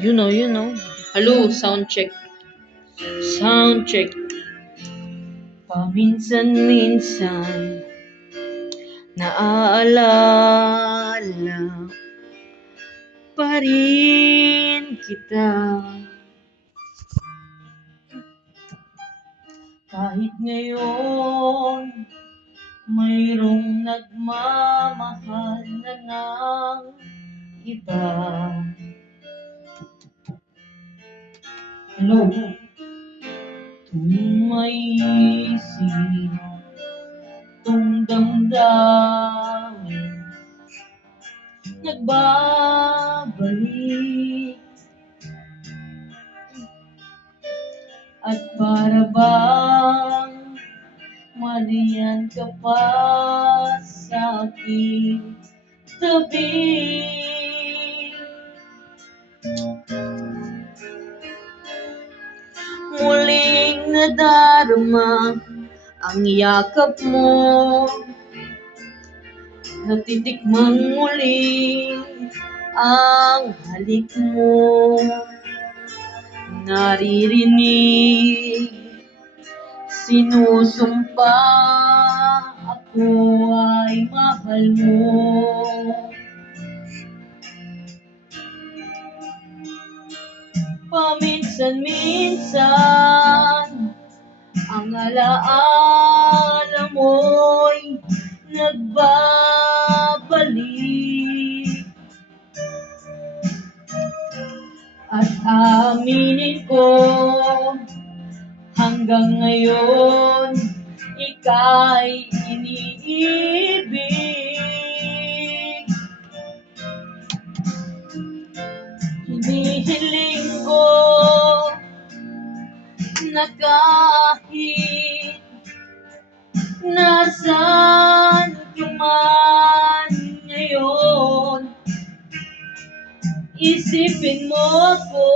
You know. Hello, sound check. Sound check. Paminsan-minsan, naaalala pa rin kita. Kahit ngayon, mayroong nagmamahal na ng iba. Hello? Tuwing may isip tong damdamin, nagbabalik. At para bang marian ka pa sa aking tabi. Muling nadarama ang yakap mo, natitikmang muli ang halik mo. Naririnig, sinusumpa, ako ay mahal mo. Paminsan-minsan, ang alaala mo'y nagbabalik. At aminin ko, hanggang ngayon, ika'y iniibig. Hinihiling ko na kahit nasaan ka man ngayon, isipin mo ako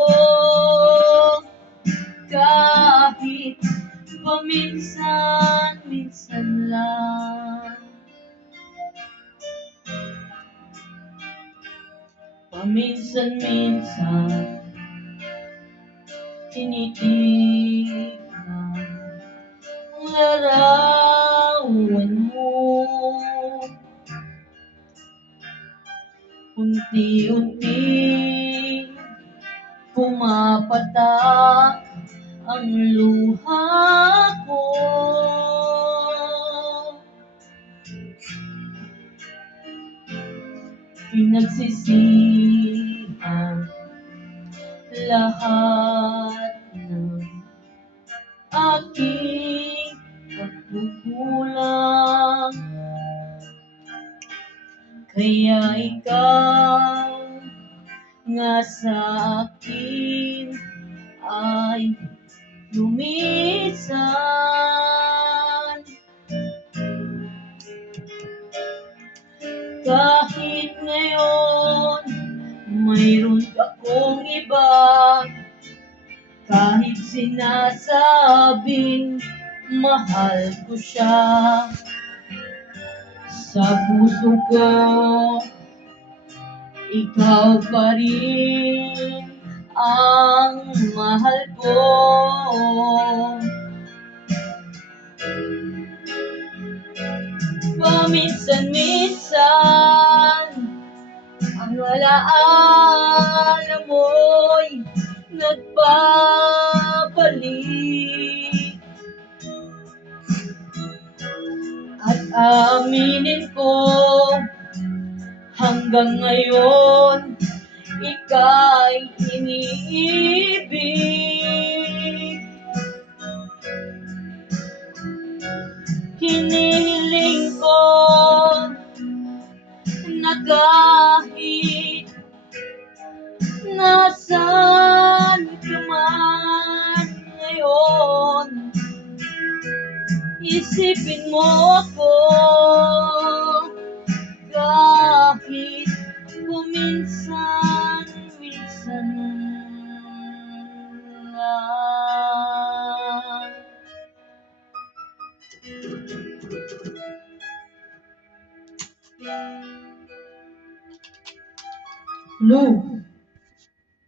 kahit paminsan-minsan lang. Paminsan-minsan, tinitignan ang larawan mo. Unti-unti pumapatak ang luha ko. Pinagsisihan lahat ng aking pagkukulang. Kaya ikaw nga sa akin ay lumisan. Kahit ngayon mayroon akong iba, kahit sinasabing mahal ko siya, sa puso ko ikaw pa rin ang mahal ko. Paminsan-minsan, ang alaala mo'y nagbabalik. At aminin ko, hanggang ngayon, ika'y iniibig. Hinihiling ko na kahit nasaan ka man ngayon, isipin mo ako kahit kuminsan-minsan lang. No.